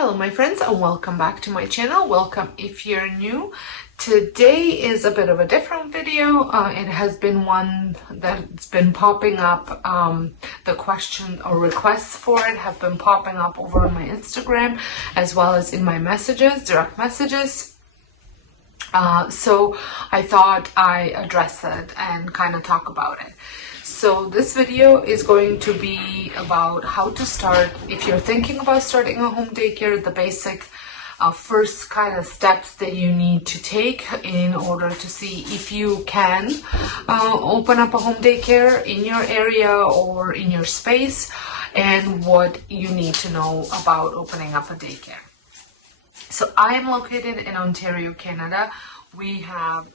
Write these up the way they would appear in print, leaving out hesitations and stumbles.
Hello my friends, and welcome back to my channel. Welcome if you're new. Today is a bit of a different video. It has been one that's been popping up. The question or requests for it have been popping up over on my Instagram as well as in my messages, direct messages. So I thought I address it and kind of talk about it. So this video is going to be about how to start, if you're thinking about starting a home daycare, the basic first kind of steps that you need to take in order to see if you can open up a home daycare in your area or in your space, and what you need to know about opening up a daycare. So I am located in Ontario, Canada. We have,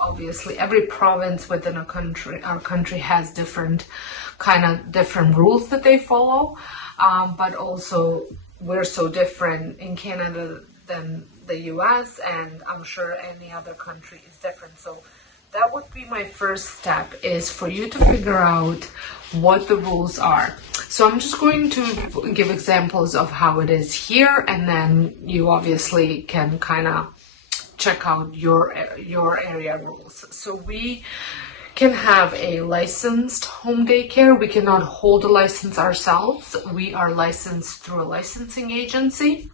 obviously, every province within our country has different rules that they follow, but also we're so different in Canada than the US, and I'm sure any other country is different. So that would be my first step, is for you to figure out what the rules are. So I'm just going to give examples of how it is here, and then you obviously can kind of check out your area rules. So we can have a licensed home daycare. We cannot hold a license ourselves. We are licensed through a licensing agency.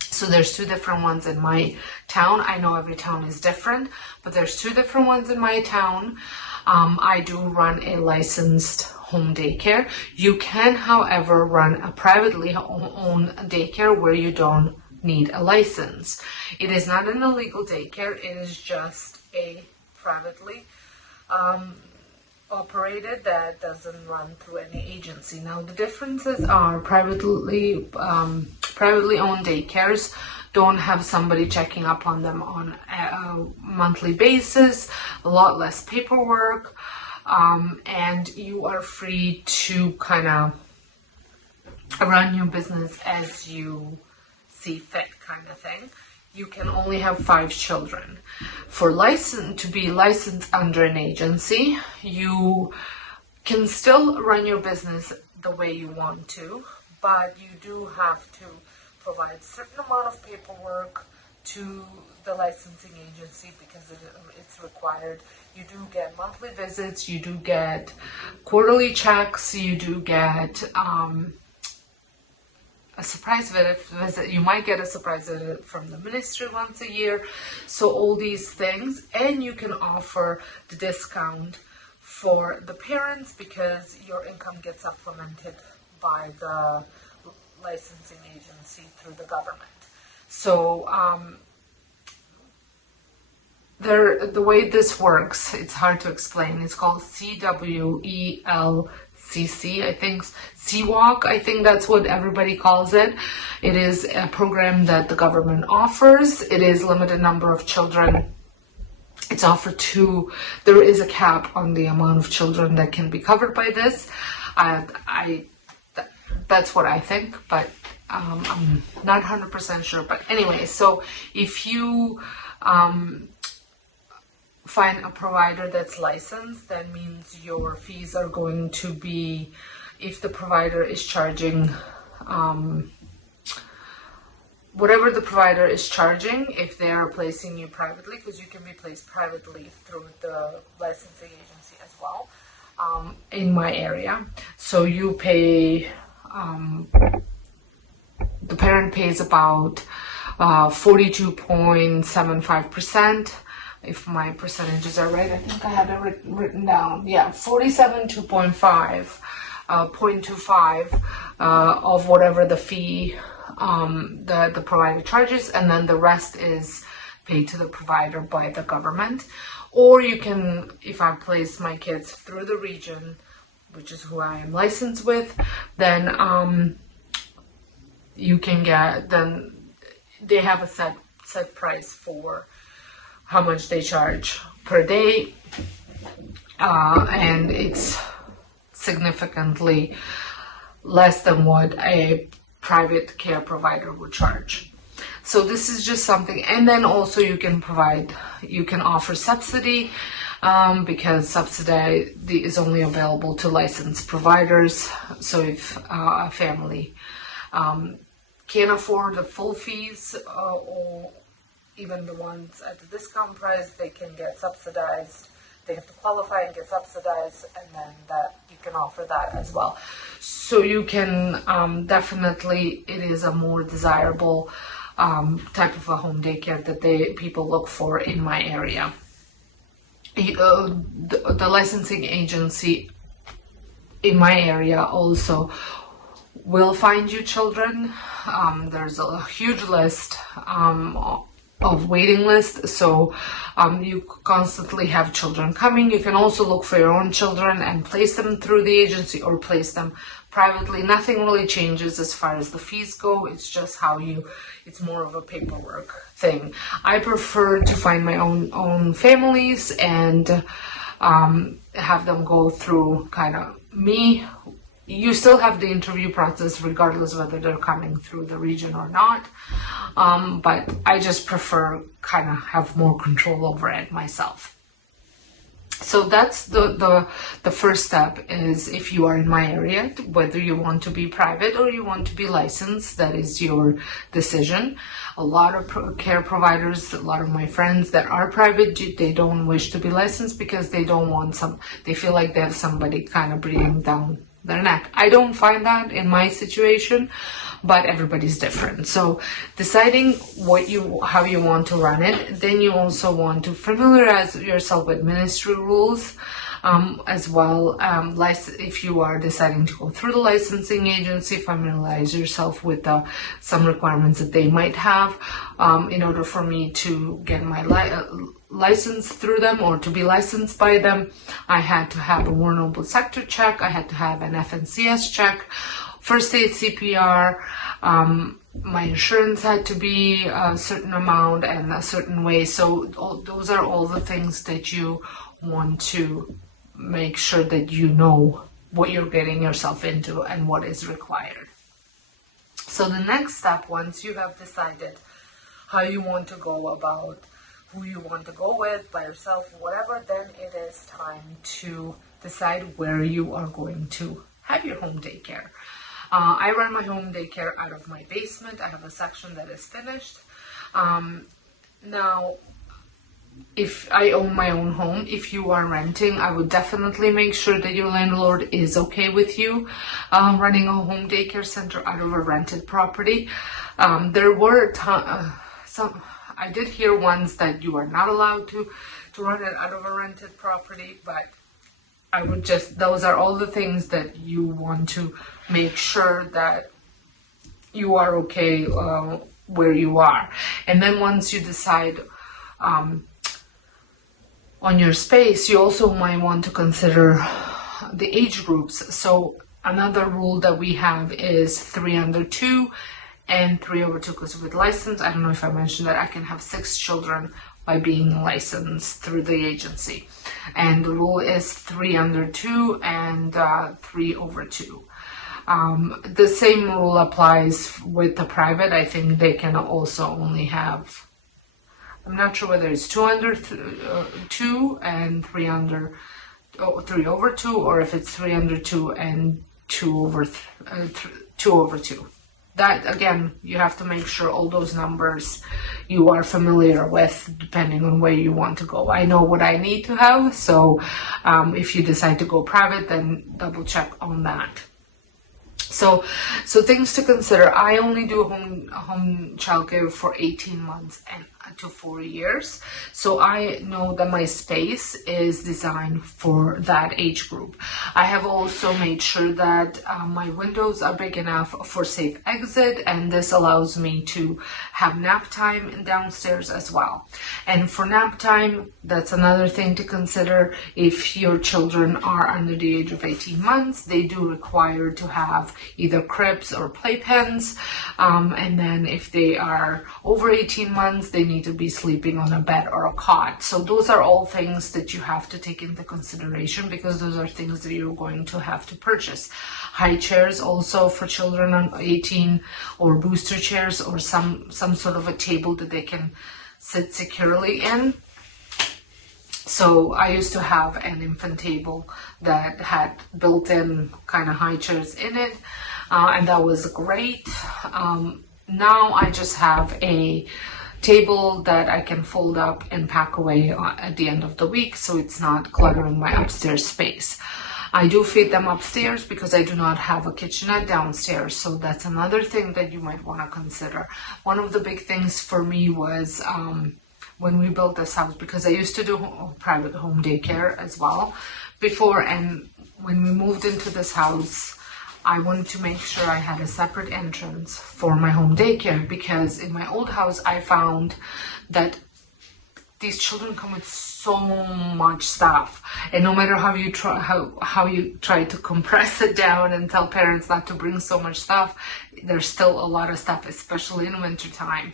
So there's two different ones in my town. I know every town is different, but there's two different ones in my town. I do run a licensed home daycare. You can, however, run a privately owned daycare where you don't need a license. It is not an illegal daycare. It is just a privately operated that doesn't run through any agency. Now the differences are privately owned daycares don't have somebody checking up on them on a monthly basis, a lot less paperwork, and you are free to kind of run your business as you see fit, kind of thing. You can only have 5 children. To be licensed under an agency, you can still run your business the way you want to, but you do have to provide a certain amount of paperwork to the licensing agency because it's required. You do get monthly visits, you do get quarterly checks, you do get a surprise visit. You might get a surprise visit from the ministry once a year. So all these things, and you can offer the discount for the parents because your income gets supplemented by the licensing agency through the government. So the way this works, it's hard to explain. It's called CWELCC, I think, CWalk, I think that's what everybody calls it. It is a program that the government offers. It is limited number of children. It's offered to, there is a cap on the amount of children that can be covered by this. That's what I think, but I'm not 100% sure. But anyway, so if you find a provider that's licensed, that means your fees are going to be, if the provider is charging whatever the provider is charging, if they are placing you privately, because you can be placed privately through the licensing agency as well, in my area. So you pay, the parent pays about 42.75%. If my percentages are right, I think I had it written down. Yeah, 0.25 of whatever the fee the provider charges, and then the rest is paid to the provider by the government. Or you can, if I place my kids through the region, which is who I am licensed with, then you can get, then they have a set price for how much they charge per day, and it's significantly less than what a private care provider would charge. So this is just something. And then also you can offer subsidy, because subsidy is only available to licensed providers. So if a family can't afford the full fees, or even the ones at the discount price, they can get subsidized. They have to qualify and get subsidized, and then that you can offer that as well. So you can definitely, it is a more desirable type of a home daycare that people look for in my area. The licensing agency in my area also will find you children. There's a huge list of waiting list, so you constantly have children coming. You can also look for your own children and place them through the agency or place them privately. Nothing really changes as far as the fees go. It's just it's more of a paperwork thing. I prefer to find my own families and have them go through kind of me. You still have the interview process regardless whether they're coming through the region or not, but I just prefer kind of have more control over it myself. So that's the first step, is if you are in my area, whether you want to be private or you want to be licensed, that is your decision. A lot of care providers, a lot of my friends that are private, they don't wish to be licensed because they don't want they feel like they have somebody kind of breathing down their neck. I don't find that in my situation, but everybody's different. So deciding how you want to run it, then you also want to familiarize yourself with ministry rules as well. If you are deciding to go through the licensing agency, familiarize yourself with some requirements that they might have in order for me to get my license through them or to be licensed by them. I had to have a vulnerable sector check. I had to have an FNCS check, first aid CPR. My insurance had to be a certain amount and a certain way. So those are all the things that you want to make sure that you know what you're getting yourself into and what is required. So the next step, once you have decided how you want to go about who you want to go with, by yourself, whatever, then it is time to decide where you are going to have your home daycare. I run my home daycare out of my basement. I have a section that is finished. Now, if I own my own home, if you are renting, I would definitely make sure that your landlord is okay with you running a home daycare center out of a rented property. There were some, I did hear ones that you are not allowed to run it out of a rented property, but I would those are all the things that you want to make sure that you are okay where you are. And then once you decide on your space, you also might want to consider the age groups. So another rule that we have is 3 under 2 and 3 over 2, because with license, I don't know if I mentioned that I can have 6 children by being licensed through the agency. And the rule is 3 under 2 and 3 over 2. The same rule applies with the private. I think they can also only have, I'm not sure whether it's 2 under 2 and 3 over 2, or if it's 3 under 2 and 2 over 2. That, again, you have to make sure all those numbers you are familiar with, depending on where you want to go. I know what I need to have, so if you decide to go private, then double check on that. So things to consider. I only do home childcare for 18 months and to 4 years. So I know that my space is designed for that age group. I have also made sure that my windows are big enough for safe exit, and this allows me to have nap time downstairs as well. And for nap time, that's another thing to consider. If your children are under the age of 18 months, they do require to have either cribs or playpens. And then if they are over 18 months, they need to be sleeping on a bed or a cot. So those are all things that you have to take into consideration, because those are things that you're going to have to purchase. High chairs also for children under 18, or booster chairs, or some sort of a table that they can sit securely in. So I used to have an infant table that had built-in kind of high chairs in it, and that was great. now I just have a table that I can fold up and pack away at the end of the week, so it's not cluttering my upstairs space. I do feed them upstairs because I do not have a kitchenette downstairs, so that's another thing that you might want to consider. One of the big things for me was when we built this house, because I used to do private home daycare as well before, and when we moved into this house, I wanted to make sure I had a separate entrance for my home daycare, because in my old house I found that these children come with so much stuff, and no matter how you try to compress it down and tell parents not to bring so much stuff, there's still a lot of stuff, especially in winter time.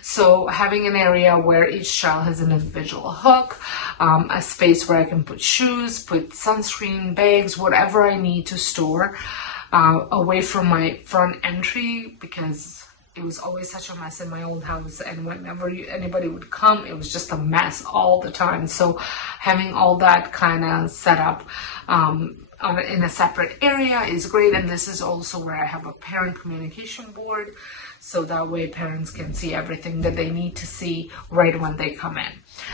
So having an area where each child has an individual hook, a space where I can put shoes, put sunscreen, bags, whatever I need to store away from my front entry, because it was always such a mess in my old house, and whenever anybody would come, it was just a mess all the time. So having all that kind of set up in a separate area is great. And this is also where I have a parent communication board, so that way parents can see everything that they need to see right when they come in.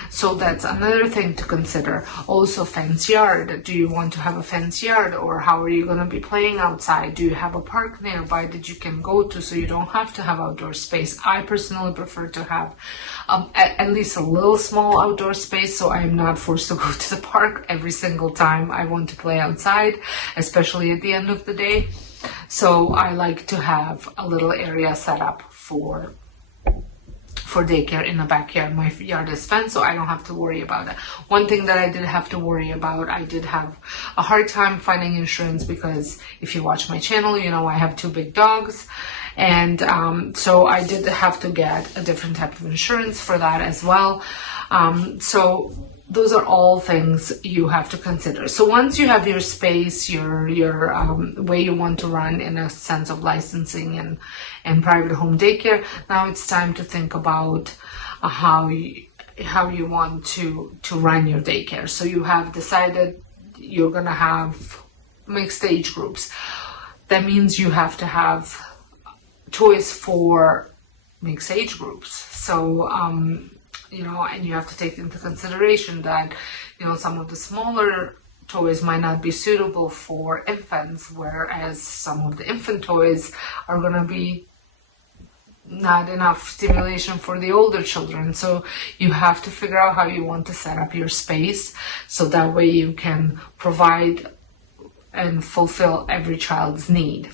So that's another thing to consider. Also, fence yard. Do you want to have a fence yard, or how are you going to be playing outside? Do you have a park nearby that you can go to so you don't have to have outdoor space? I personally prefer to have at least a little small outdoor space, so I'm not forced to go to the park every single time I want to play outside, especially at the end of the day. So I like to have a little area set up for daycare in the backyard. My yard is fenced, so I don't have to worry about that. One thing that I did have to worry about, I did have a hard time finding insurance, because if you watch my channel, you know I have 2 big dogs, and so I did have to get a different type of insurance for that as well. So those are all things you have to consider. So once you have your space, your way you want to run in a sense of licensing and private home daycare, now it's time to think about how you want to run your daycare. So you have decided you're gonna have mixed age groups. That means you have to have toys for mixed age groups. So you know, and you have to take into consideration that, you know, some of the smaller toys might not be suitable for infants, whereas some of the infant toys are going to be not enough stimulation for the older children. So you have to figure out how you want to set up your space, so that way you can provide and fulfill every child's need.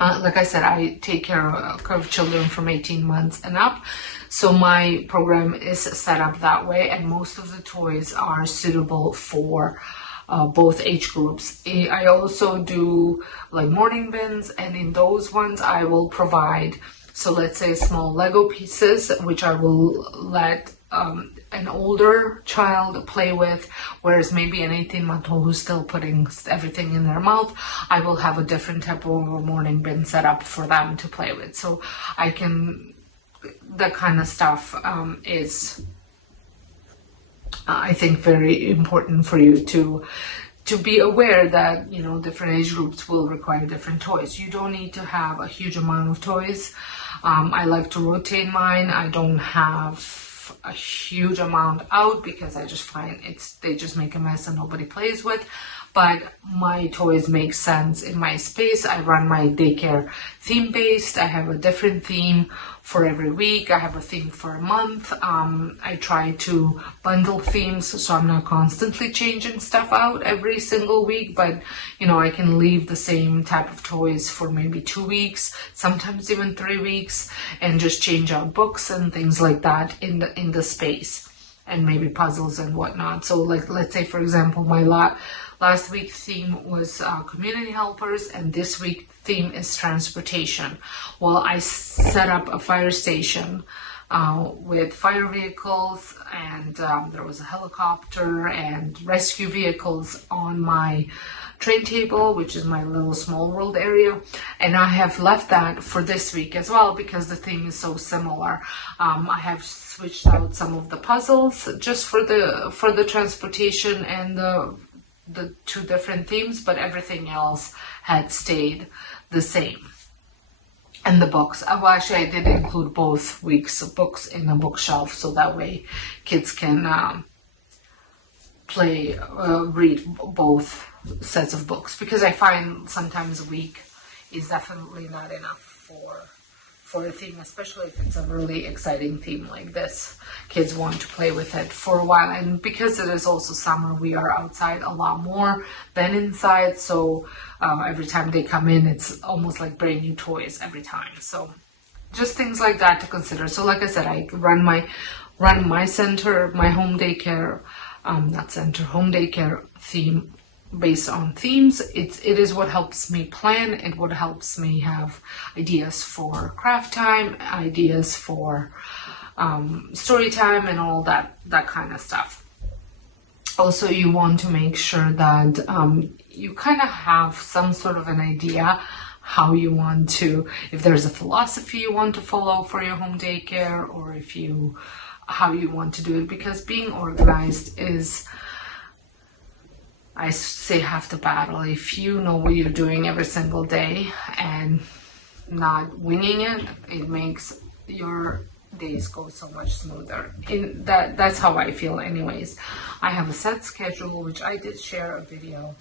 Like I said, I take care of children from 18 months and up, so my program is set up that way, and most of the toys are suitable for both age groups. I also do like morning bins, and in those ones I will provide, so let's say small Lego pieces, which I will let an older child play with, whereas maybe an 18-month-old who's still putting everything in their mouth, I will have a different type of morning bin set up for them to play with. So I can, that kind of stuff is, I think, very important for you to be aware that, you know, different age groups will require different toys. You don't need to have a huge amount of toys. I like to rotate mine. I don't have a huge amount out, because I just find they just make a mess and nobody plays with. But my toys make sense in my space. I run my daycare theme-based. I have a different theme for every week. I have a theme for a month. I try to bundle themes, so I'm not constantly changing stuff out every single week, but you know, I can leave the same type of toys for maybe 2 weeks, sometimes even 3 weeks, and just change out books and things like that in the space, and maybe puzzles and whatnot. So like, let's say for example, my last week's theme was community helpers, and this week theme is transportation. Well, I set up a fire station with fire vehicles, and there was a helicopter and rescue vehicles on my train table, which is my little small world area, and I have left that for this week as well, because the theme is so similar. I have switched out some of the puzzles just for the transportation and the 2 different themes, but everything else had stayed the same. And the books. Well, actually, I did include both weeks of books in a bookshelf, so that way kids can read both sets of books. Because I find sometimes a week is definitely not enough for a theme, especially if it's a really exciting theme like this. Kids want to play with it for a while, and because it is also summer, we are outside a lot more than inside, so every time they come in, it's almost like brand new toys every time. So just things like that to consider. So like I said, I run my center, my home daycare, not center, home daycare theme based on themes. It is what helps me plan. It what helps me have ideas for craft time, ideas for story time, and all that kind of stuff. Also, you want to make sure that you kind of have some sort of an idea how you want to, if there's a philosophy you want to follow for your home daycare, or how you want to do it, because being organized is, I say, half the battle. If you know what you're doing every single day and not winging it, it makes your days go so much smoother. That's how I feel anyways. I have a set schedule, which I did share a video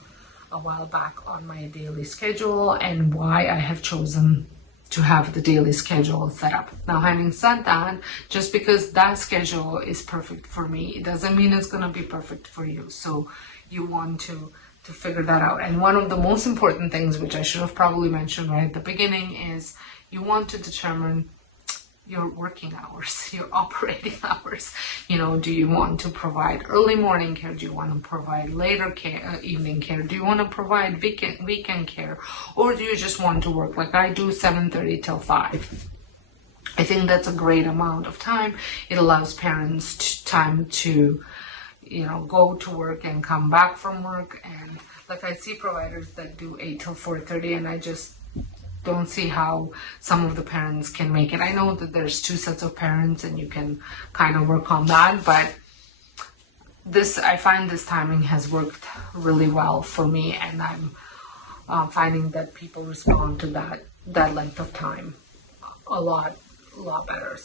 a while back on my daily schedule and why I have chosen to have the daily schedule set up. Now, having said that, just because that schedule is perfect for me, it doesn't mean it's going to be perfect for you. So you want to figure that out. And one of the most important things, which I should have probably mentioned right at the beginning, is you want to determine your working hours, your operating hours. Do you want to provide early morning care? Do you want to provide later care, evening care? Do you want to provide weekend care? Or do you just want to work like I do, 7:30 till 5? I think that's a great amount of time. It allows parents time to go to work and come back from work. And like, I see providers that do 8 till 4:30, and I just don't see how some of the parents can make it. I know that there's 2 sets of parents and you can kind of work on that, but I find this timing has worked really well for me, and I'm finding that people respond to that length of time a lot better.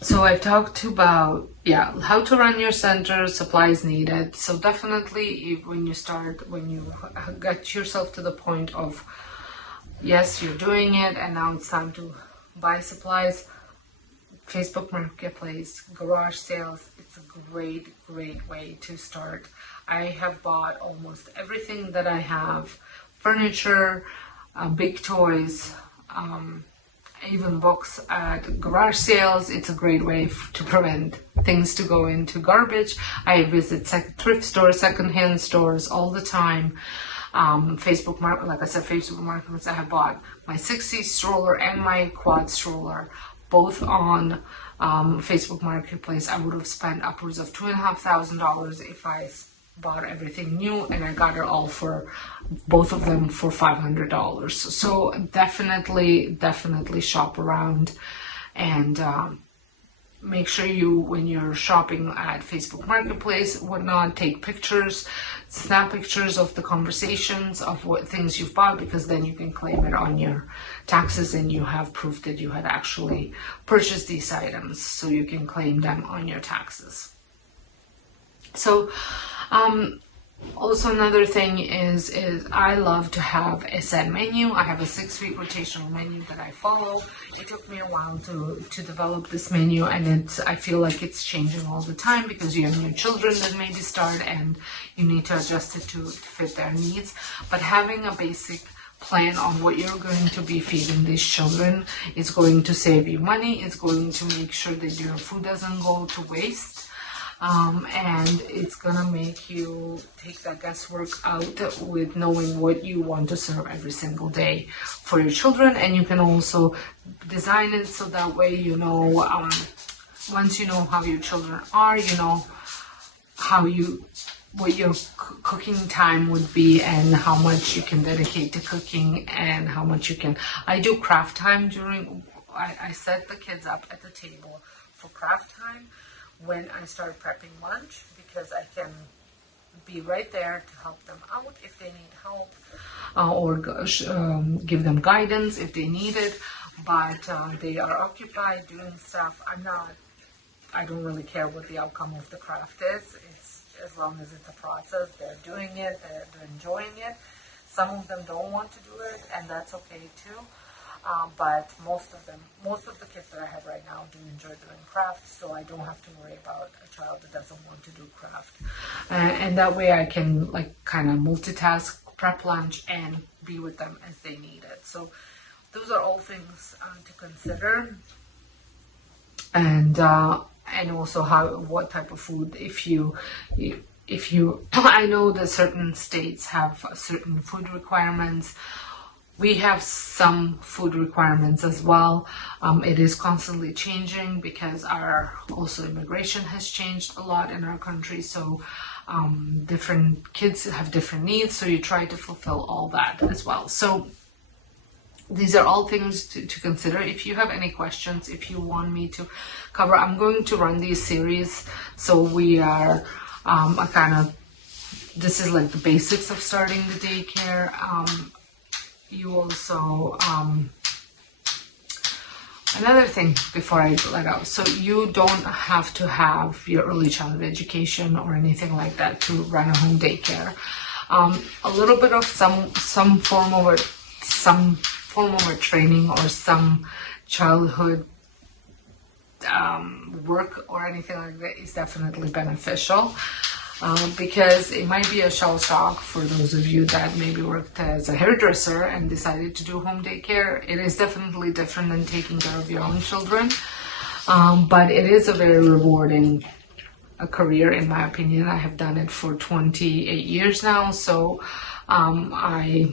So I've talked about, how to run your center, supplies needed. So definitely when you get yourself to the point of, yes, you're doing it and now it's time to buy supplies, Facebook Marketplace, garage sales, it's a great way to start. I have bought almost everything that I have, furniture, big toys, even books at garage sales. It's a great way to prevent things to go into garbage. I visit thrift stores, secondhand stores all the time. Facebook Marketplace, I have bought my 60 stroller and my quad stroller, both on Facebook Marketplace. I would have spent upwards of $2,500 if I bought everything new, and I got it all for both of them for $500. So definitely shop around, and make sure when you're shopping at Facebook Marketplace, whatnot, take pictures, snap pictures of the conversations of what things you've bought, because then you can claim it on your taxes and you have proof that you had actually purchased these items, so you can claim them on your taxes. So also another thing is I love to have a set menu. I have a 6-week rotational menu that I follow. It took me a while to develop this menu, and I feel like it's changing all the time because you have new children that maybe start and you need to adjust it to fit their needs. But having a basic plan on what you're going to be feeding these children is going to save you money. It's going to make sure that your food doesn't go to waste. And it's gonna make you take that guesswork out with knowing what you want to serve every single day for your children. And you can also design it so that way once you know how your children are, what your cooking time would be and how much you can dedicate to cooking and how much you can. I do craft time I set the kids up at the table for craft time when I start prepping lunch, because I can be right there to help them out if they need help, or give them guidance if they need it. But they are occupied doing stuff. I don't really care what the outcome of the craft is. It's as long as it's a process, they're doing it, they're enjoying it. Some of them don't want to do it, and that's okay too. But most of the kids that I have right now do enjoy doing crafts, so I don't have to worry about a child that doesn't want to do craft. And that way I can like kind of multitask, prep lunch, and be with them as they need it. So those are all things to consider. And also what type of food, if you I know that certain states have certain food requirements. We have some food requirements as well. It is constantly changing because also immigration has changed a lot in our country. So different kids have different needs. So you try to fulfill all that as well. So these are all things to consider. If you have any questions, if you want me to cover, I'm going to run these series. So we are this is like the basics of starting the daycare. You also, another thing before I let go, so you don't have to have your early childhood education or anything like that to run a home daycare. A little bit of some form of a training or some childhood work or anything like that is definitely beneficial. Because it might be a shell shock for those of you that maybe worked as a hairdresser and decided to do home daycare. It is definitely different than taking care of your own children, but it is a very rewarding career, in my opinion. I have done it for 28 years now, so I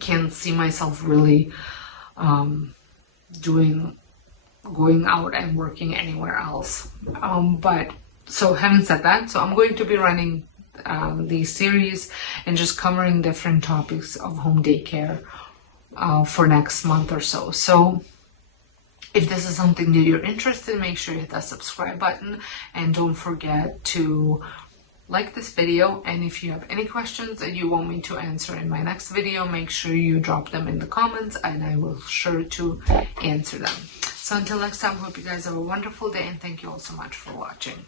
can't see myself really going out and working anywhere else. So having said that, so I'm going to be running these series and just covering different topics of home daycare for next month or so. So if this is something that you're interested in, make sure you hit that subscribe button and don't forget to like this video. And if you have any questions that you want me to answer in my next video, make sure you drop them in the comments and I will sure to answer them. So until next time, hope you guys have a wonderful day and thank you all so much for watching.